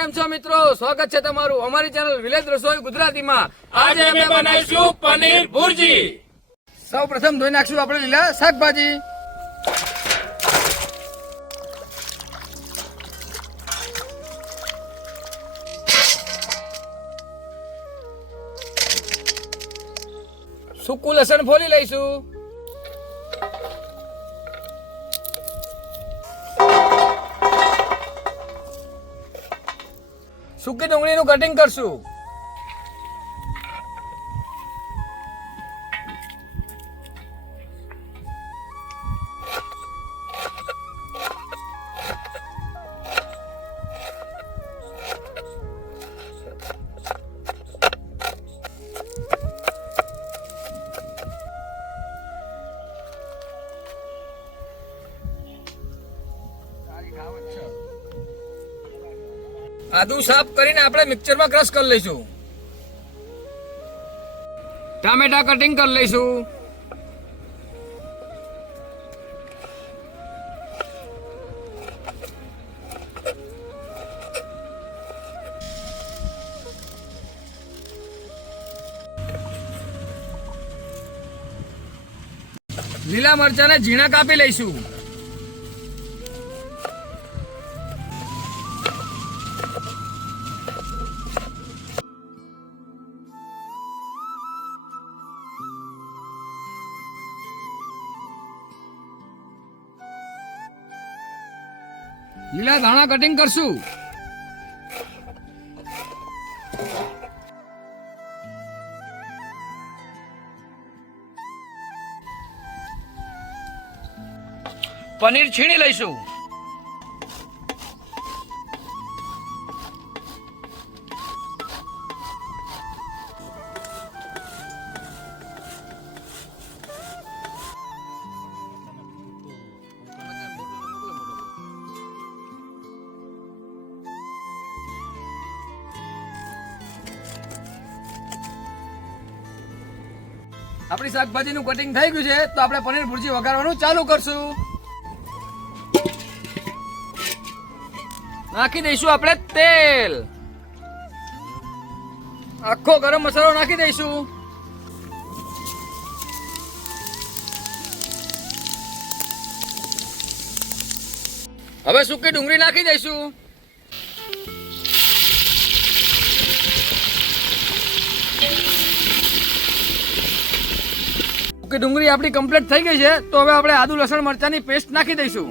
કેમ છો મિત્રો? સ્વાગત છે તમારું અમારી ચેનલ વિલેજ રસોઈ ગુજરાતીમાં. આજે અમે બનાવીશું પનીર ભુરજી. સૌ પ્રથમ ધોઈ નાખશું આપણે લીલા શાકભાજી. સૂકું લસણ ફોલી લઈશું. સૂકી ડુંગળીનું કટિંગ કરશું. આદુ સાફ કરીને આપણે મિક્સરમાં ક્રશ કરી લઈશું. ટામેટા કટિંગ કરી લઈશું. લીલા મરચાને ઝીણા કાપી લઈશું. લીલા ધાણા કટિંગ કરશું. પનીર છીણી લઈશું. આપણી શાકભાજીનું કટિંગ થઈ ગયું છે તો આપણે પનીર ભુરજી વઘારવાનું ચાલુ કરશું. નાખી દઈશું આપણે તેલ. આખો ગરમ મસાલો નાખી દઈશું. હવે સૂકી ડુંગળી નાખી દઈશું. ડુંગળી આપણી કમ્પ્લીટ થઈ ગઈ છે તો હવે આપણે આદુ લસણ મરચાની પેસ્ટ નાખી દઈશું.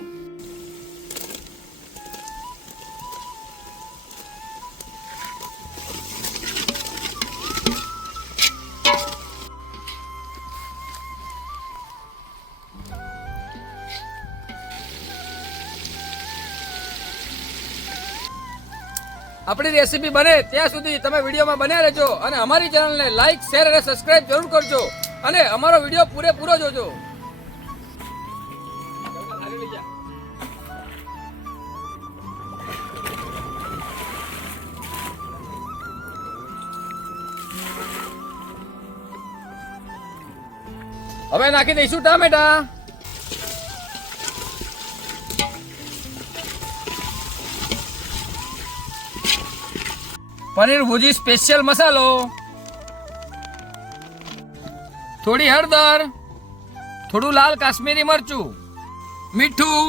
આપણી રેસીપી બને ત્યાં સુધી તમે વિડીયોમાં બન્યા રહેજો અને અમારી ચેનલને લાઈક, શેર અને સબસ્ક્રાઇબ જરૂર કરજો અને અમારો વિડીયો પૂરેપૂરો જોજો. હવે નાખી દઈશું ટામેટા. પનીર ભુજી સ્પેશિયલ મસાલો, થોડી હળદર, થોડું લાલ કાશ્મીરી મરચું, મીઠું.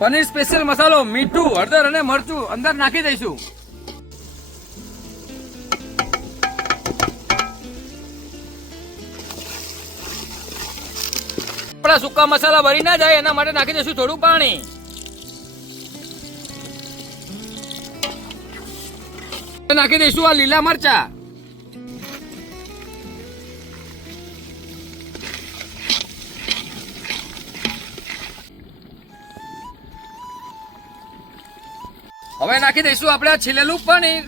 પનીર સ્પેશિયલ મસાલો, મીઠું, હળદર અને મરચું અંદર નાખી દઈશું. આપણા સૂકા મસાલા ભરી ના જાય એના માટે નાખી દઈશું થોડું પાણી. નાખી દઈશું આ લીલા મરચા. હવે નાખી દઈશું આપણે આ છીલેલું પનીર.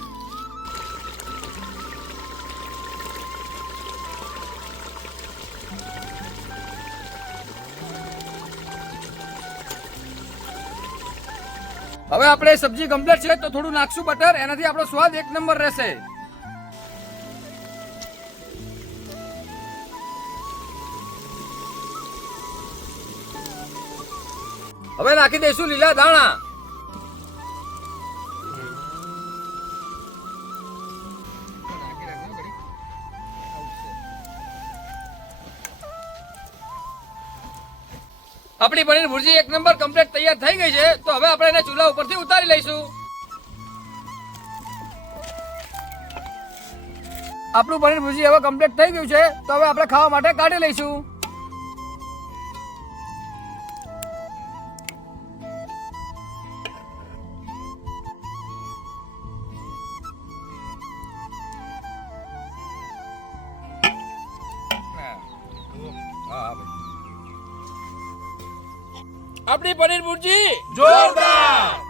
હવે આપણે સબ્જી કમ્પ્લીટ છે તો થોડું નાખશું બટર, એનાથી આપણો સ્વાદ એક નંબર રહેશે. હવે નાખી દઈશું લીલા ધાણા. આપણી પનીર ભુરજી 1 નંબર કમ્પ્લીટ તૈયાર થઈ ગઈ છે. તો હવે આપણે એને ચૂલા ઉપરથી ઉતારી લઈશું. આપણું પનીર ભુરજી હવે કમ્પ્લીટ થઈ ગયું છે. તો હવે આપણે ખાવા માટે કાઢી લઈશું. આપણી પનીર ભુરજી જોરદાર.